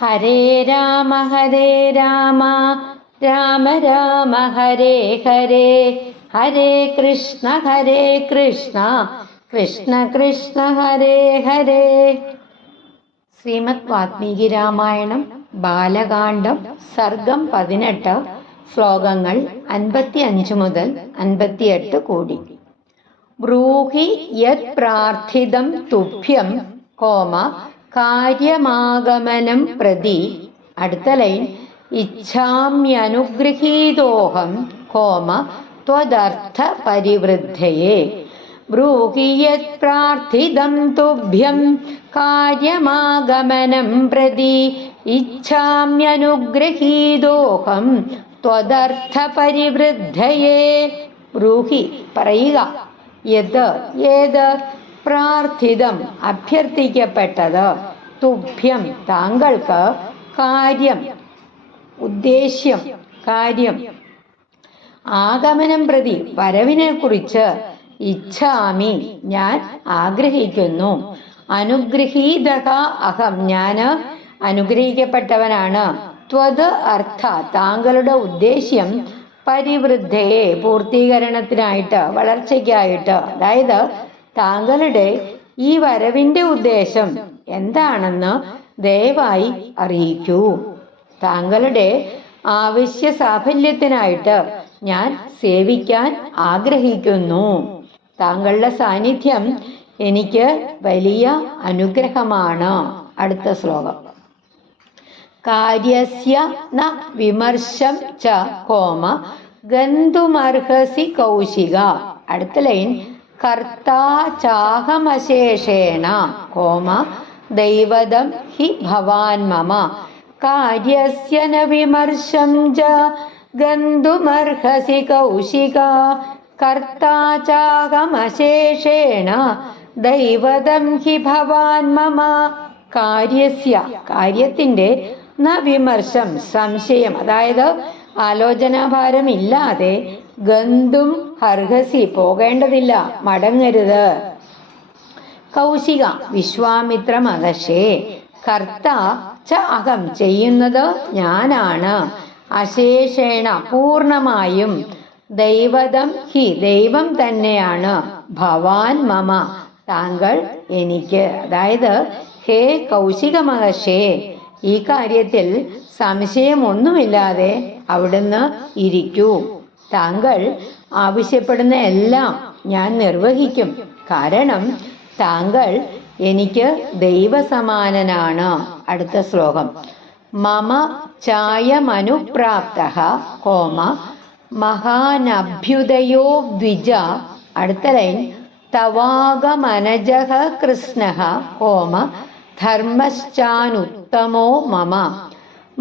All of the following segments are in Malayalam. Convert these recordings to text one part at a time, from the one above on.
ഹരേ രാമ രാമ രാമ ഹരേ ഹരേ, ഹരേ കൃഷ്ണ കൃഷ്ണ കൃഷ്ണ ഹരേ ഹരേ. ശ്രീമദ് വാത്മീകി രാമായണം ബാലകാണ്ഡം സർഗം 18 ശ്ലോകങ്ങൾ 55 മുതൽ 58 കൂടി. ബ്രൂഹി യത് പ്രാർത്ഥിതം തുഭ്യം കാര്യമാഗമനം പ്രതി. അടുത്ത ലൈൻ ഇച്ഛാമ്യനുഗൃഹീതോഹം ത്വദർത്ഥ പരിവൃദ്ധയേ. ബ്രൂഹി യത് പ്രാർത്ഥിതം തുഭ്യം കാര്യമാഗമനം പ്രതി ഇച്ഛാമ്യനുഗൃഹീതോഹം ത്വദർത്ഥ പരിവൃദ്ധയേ. ബ്രൂഹി പറയുക, യത് ഏത്, പ്രാർത്ഥിതം അഭ്യർത്ഥിക്കപ്പെട്ടത്, തുഭ്യം താങ്കൾക്ക്, കാര്യം ഉദ്ദേശ്യം കാര്യം, ആഗമനം പ്രതി വരവിനെ കുറിച്ച്, ഇച്ഛാമി ഞാൻ ആഗ്രഹിക്കുന്നു, അനുഗൃഹീതക അഹം ഞാൻ അനുഗ്രഹിക്കപ്പെട്ടവനാണ്, ത്വത് അർത്ഥ താങ്കളുടെ ഉദ്ദേശ്യം, പരിവൃദ്ധയെ പൂർത്തീകരണത്തിനായിട്ട് വളർച്ചയ്ക്കായിട്ട്. അതായത് താങ്കളുടെ ഈ വരവിന്റെ ഉദ്ദേശം എന്താണെന്ന് ദയവായി അറിയിക്കൂ. താങ്കളുടെ ആവശ്യ സാഫല്യത്തിനായിട്ട് ഞാൻ സേവിക്കാൻ ആഗ്രഹിക്കുന്നു. താങ്കളുടെ സാന്നിധ്യം എനിക്ക് വലിയ അനുഗ്രഹമാണ്. അടുത്ത ശ്ലോകം കാര്യസ്യ ന വിമർശം ച ഗന്ധുമർഹസി കൗശിക. അടുത്ത ലൈൻ കർത്താ ചാഹമശേഷേണ ദൈവതം ഹി ഭവാൻ മമ കാര്യസ്യ ന വിമർശം ച ഗന്ധുമർഹസി കൗശിക കർത്താ ചാഹമശേഷേണ ദൈവതം ഹി ഭവാൻ മമ. കാര്യസ്യ കാര്യത്തിന്റെ, ന വിമർശം സംശയം, അതായത് ആലോചനാഭാരമില്ലാതെ, ഗന്ധും ഹർഹസി പോകേണ്ടതില്ല, മടങ്ങരുത്, കൗശിക വിശ്വാമിത്ര മഹർഷേ, കർത്ത ച അഹം ചെയ്യുന്നത് ഞാനാണ്, അശേഷേണ പൂർണമായും, ദൈവതം ഹി ദൈവം തന്നെയാണ്, ഭവാൻ മമ താങ്കൾ എനിക്ക്. അതായത് ഹേ കൗശിക മഹർഷേ, ഈ കാര്യത്തിൽ സംശയമൊന്നുമില്ലാതെ അവിടുന്ന് ഇരിക്കൂ. താങ്കൾ ആവശ്യപ്പെടുന്ന എല്ലാം ഞാൻ നിർവഹിക്കും. കാരണം താങ്കൾ എനിക്ക് ദൈവസമാനനാണ്. അടുത്ത ശ്ലോകം മമ ചായമനുപ്രാപ്തഃ മഹാനഭ്യുദയോ ദ്വിജ. അടുത്ത ലൈൻ തവാഗമനജഃ കൃഷ്ണഃ ധർമ്മശ്ചാനുത്തമോ മമ.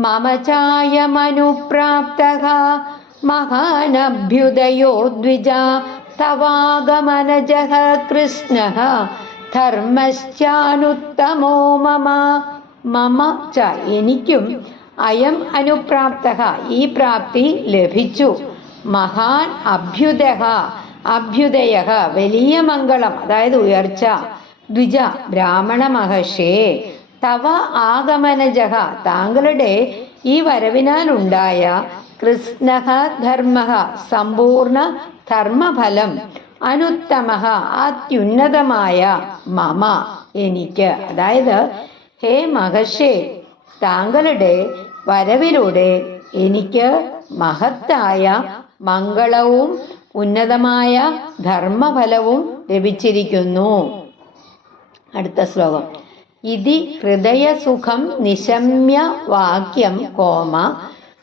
മമ ചായമനുപ്രാപ്തഃ മഹാനഭ്യുദയോ ദ്വിജ തവാഗമനജഃ കൃഷ്ണഃ ധർമ്മശ്ചാനുത്തമോ മമ. മമ ച എനിക്കും, അയം അനുപ്രാപ്തഃ ഈ പ്രാപ്തി ലഭിച്ചു, മഹാൻ അഭ്യുദഃ അഭ്യുദയഃ വലിയ മംഗളം, അതായത് ഉയർച്ച, ദ്വിജ ബ്രാഹ്മണ മഹർഷേ, തവ ആഗമനജഃ താങ്കളുടെ ഈ വരവിനാൽ ഉണ്ടായ, കൃഷ്ണഃ ധർമ്മഃ സമ്പൂർണ്ണ ധർമ്മഫലം, അനുത്തമഃ അത്യുന്നതമായ, മമ എനിക്ക്. അതായത് ഹേ മഹർഷേ, താങ്കളുടെ വരവിലൂടെ എനിക്ക് മഹത്തായ മംഗളവും ഉന്നതമായ ധർമ്മഫലവും ലഭിച്ചിരിക്കുന്നു. അടുത്ത ശ്ലോകം ഇതി ഹൃദയസുഖം നിശമ്യ വാക്യം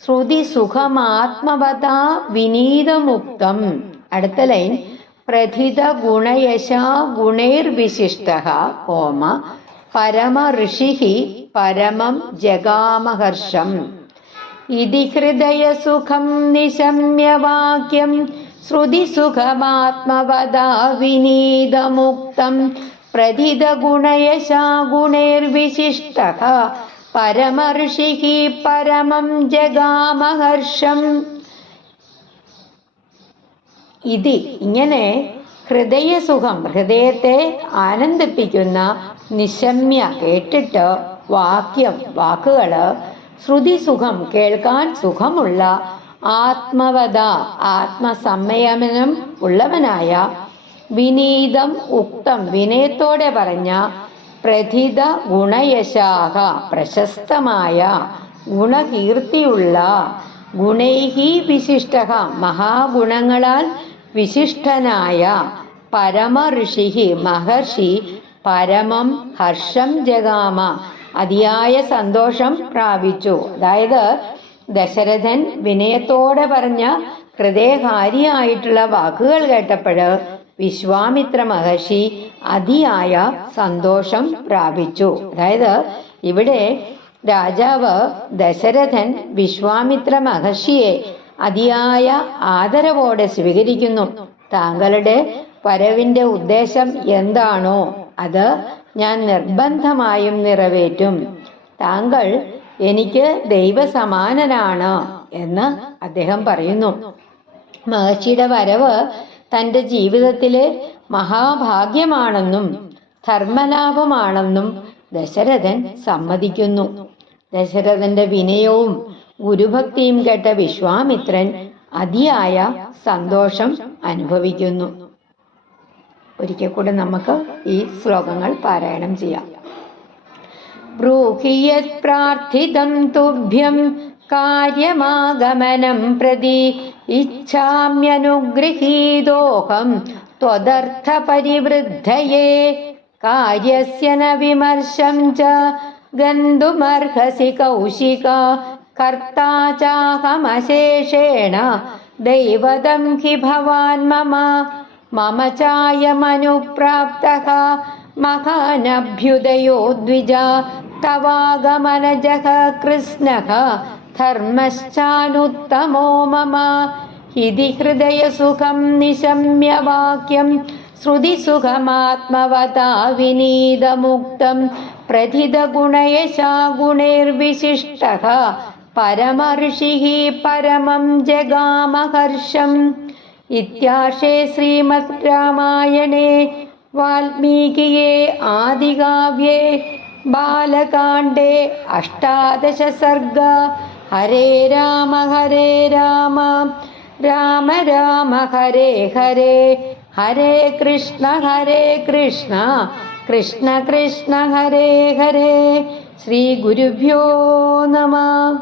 ശ്രുതി സുഖമാത്മവതാ വിനീതമുക്തം. അടുത്ത ലൈൻ പ്രഥിത ഗുണയശാ ഗുണൈർവിശിഷ്ടഃ പരമ ഋഷിഃ പരമം ജഗാമഹർഷം. ഇതി ഹൃദയസുഖം നിശമ്യ വാക്യം ശ്രുതി സുഖമാത്മവതാ വിനീതമുക്തം പ്രഥിത ഗുണയശാ ഗുണൈർവിശിഷ്ടഃ പരമ ഋഷിഃ പരമം ജഗാമഹർഷം. ഇതി ഇങ്ങനെ ഹൃദയസുഖം ഹൃദയത്തെ ആനന്ദിപ്പിക്കുന്ന, നിശമ്യ കേട്ടിട്ട് വാക്കുകള് ശ്രുതിസുഖം കേൾക്കാൻ സുഖമുള്ള ആത്മവദ ആത്മസംയമനം ഉള്ളവനായ വിനീതം ഉക്തം വിനയത്തോടെ പറഞ്ഞ പ്രഥിത ഗുണയശാഹ പ്രശസ്തമായ ഗുണകീർത്തിയുള്ള ഗുണൈഹി വിശിഷ്ട മഹാഗുണങ്ങളാൽ വിശിഷ്ടനായ പരമ ഋഷി മഹർഷി പരമം ഹർഷം ജഗാമ അതിയായ സന്തോഷം പ്രാപിച്ചു. അതായത് ദശരഥൻ വിനയത്തോടെ പറഞ്ഞ ഹൃദയകാരിയായിട്ടുള്ള വാക്കുകൾ കേട്ടപ്പോഴ് വിശ്വാമിത്ര മഹർഷി അതിയായ സന്തോഷം പ്രാപിച്ചു. അതായത് ഇവിടെ രാജാവ് ദശരഥൻ വിശ്വാമിത്ര മഹർഷിയെ അതിയായ ആദരവോടെ സ്വീകരിക്കുന്നു. താങ്കളുടെ വരവിന്റെ ഉദ്ദേശം എന്താണോ അത് ഞാൻ നിർബന്ധമായും നിറവേറ്റും. താങ്കൾ എനിക്ക് ദൈവസമാനനാണ് എന്ന് അദ്ദേഹം പറയുന്നു. മഹർഷിയുടെ വരവ് തൻ്റെ ജീവിതത്തിലെ മഹാഭാഗ്യമാണെന്നും ധർമ്മലാഭമാണെന്നും ദശരഥൻ സമ്മതിക്കുന്നു. ദശരഥന്റെ വിനയവും ഗുരുഭക്തിയും കേട്ട വിശ്വാമിത്രൻ അതിയായ സന്തോഷം അനുഭവിക്കുന്നു. ഒരിക്കൽ കൂടെ നമുക്ക് ഈ ശ്ലോകങ്ങൾ പാരായണം ചെയ്യാം. ബ്രൂഹി യത് പ്രാർത്ഥിതം തുഭ്യം കാര്യമാഗമനം പ്രതി ഇച്ഛാമ്യനുഗൃഹീതോഹം ത്വദർത്ഥ പരിവൃദ്ധയേ കാര്യസ്യ ന വിമർശം ച ഗന്ധുമർഹസി കൗശിക കർത്താ ചാഹമശേഷേണ ദൈവതം ഹി ഭവാൻ മമ മമ ചായമനുപ്രാപ്തഃ മഹാനഭ്യുദയോ ദ്വിജ തവാഗമനജഃ കൃഷ്ണഃ ധർമ്മശ്ചാനുത്തമോ മമ ഇതി ഹൃദയസുഖം നിശമ്യ വാക്യം ശ്രുതിസുഖമാത്മവതാ വിനീതമുക്തം പ്രഥിതഗുണയശാ ഗുണൈർവിശിഷ്ടഃ പരമർഷിഃ പരമം ജഗാമഹർഷം. ഇത്യാർഷേ ശ്രീമദ് രാമായണേ വാൽമീകിയേ ആദികാവ്യേ ബാലകാണ്ഡേ 18 സർഗ. ഹരേ രാമ രാമ രാമ ഹരേ ഹരേ ഹരേ കൃഷ്ണ കൃഷ്ണ കൃഷ്ണ ഹരേ ഹരേ. ശ്രീ ഗുരുഭ്യോ നമഃ.